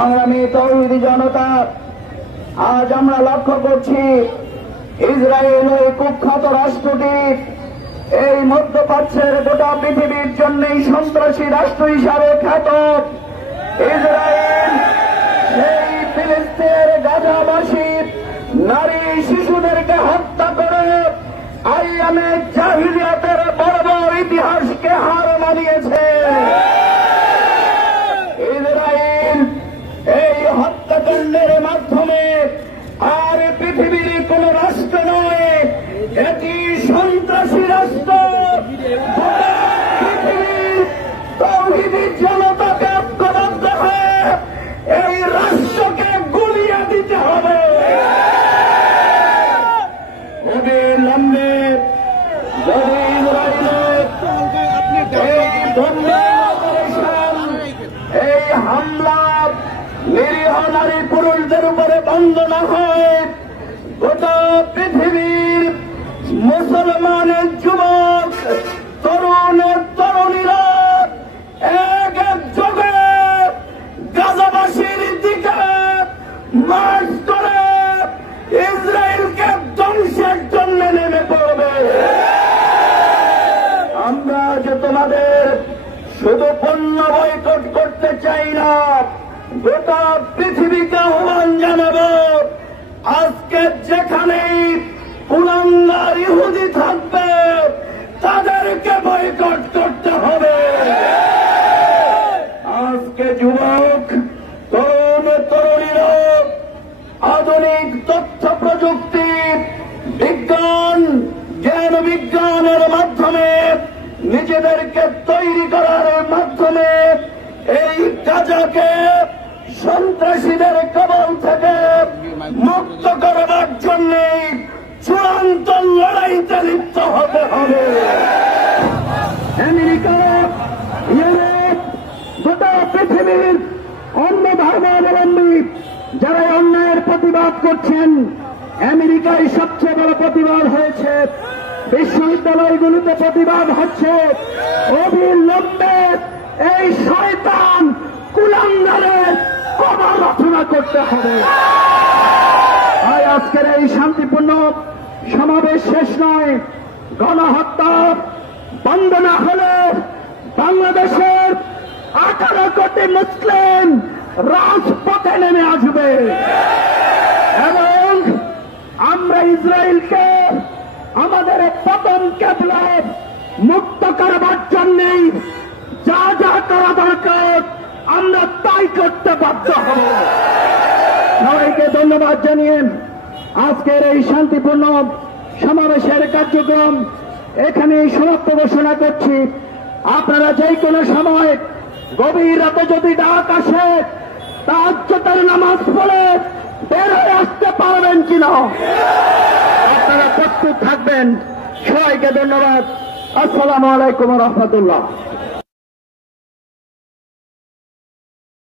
সংগ্রামী তৌহিদি জনতা, আজ আমরা লক্ষ্য করছি ইসরায়েল ওই কুখ্যাত রাষ্ট্রটি এই মধ্যপ্রাচ্যের গোটা পৃথিবীর জন্যই সন্ত্রাসী রাষ্ট্র হিসাবে খ্যাত। ইসরায়েল সেই ফিলিস্তিনের গাজাবাসী নারী শিশুদেরকে হত্যা করে আইয়ামে জাহিলিয়াতের বর্বর ইতিহাসকে হার মানিয়েছে। ইসরায়েল এই হত্যাকাণ্ডের মাধ্যমে আর পৃথিবীর কোন রাষ্ট্র নয়, এটি সন্ত্রাসী রাষ্ট্র। পৃথিবীর তৌহিদি জনতাকে ঐক্যবদ্ধ হয়ে এই রাষ্ট্রকে গুলিয়ে দিতে হবে। অবিলম্বে যদি এই হামলা নিরীহ নারী পুরুষদের উপরে বন্ধ না হয়, গোটা পৃথিবীর মুসলমানের যুবক তরুণ তরুণীরা এক একযোগে গাজাবাসীর দিকে মার্চ করে ইসরায়েলকে ধ্বংসের জন্য নেমে পড়বে। আমরা যে তোমাদের শুধু পণ্য বয়কট করতে চাই না, গোটা পৃথিবীকে আহ্বান জানাবো, আজকে যেখানেই কুলাঙ্গার ইহুদি থাকবে তাদেরকে বয়কট করতে হবে। আজকে যুবক তরুণ তরুণীরা আধুনিক তথ্য প্রযুক্তি বিজ্ঞান জ্ঞান বিজ্ঞানের মাধ্যমে নিজেদেরকে তৈরি করার মাধ্যমে এই গাজাকে সন্ত্রাসীদের কবল থেকে মুক্ত করবার জন্য চূড়ান্ত লড়াইতে লিপ্ত হতে হবে। আমেরিকা, ইউরোপ, গোটা পৃথিবীর অন্য ধর্মাবলম্বী যারা অন্যায়ের প্রতিবাদ করছেন, আমেরিকায় সবচেয়ে বড় প্রতিবাদ হয়েছে, বিশ্ববিদ্যালয়গুলিতে প্রতিবাদ হচ্ছে। অবিলম্বে এই শয়তান কুলাঙ্গারের কবর রচনা করতে হবে। তাই আজকের এই শান্তিপূর্ণ সমাবেশ শেষ নয়, গণহত্যা বন্ধ না হলে বাংলাদেশের 18 কোটি মুসলিম রাজপথে নেমে আসবে এবং আমরা ইসরায়েলকে আমাদের পতন কেবলা মুক্ত করবার জন্যই যা যা করা দরকার আমরা তাই করতে বাধ্য হব। সবাইকে ধন্যবাদ জানিয়ে আজকের এই শান্তিপূর্ণ সমাবেশের কার্যক্রম এখানে সমাপ্ত ঘোষণা করছি। আপনারা যে কোনো সময় গভীর রাতে যদি ডাক আসে তাহাজ্জুদের নামাজ পড়ে বের হয়ে আসতে পারবেন কিনা, আপনারা প্রস্তুত থাকবেন। সবাইকে ধন্যবাদ। আসসালামু আলাইকুম ওয়া রাহমাতুল্লাহ।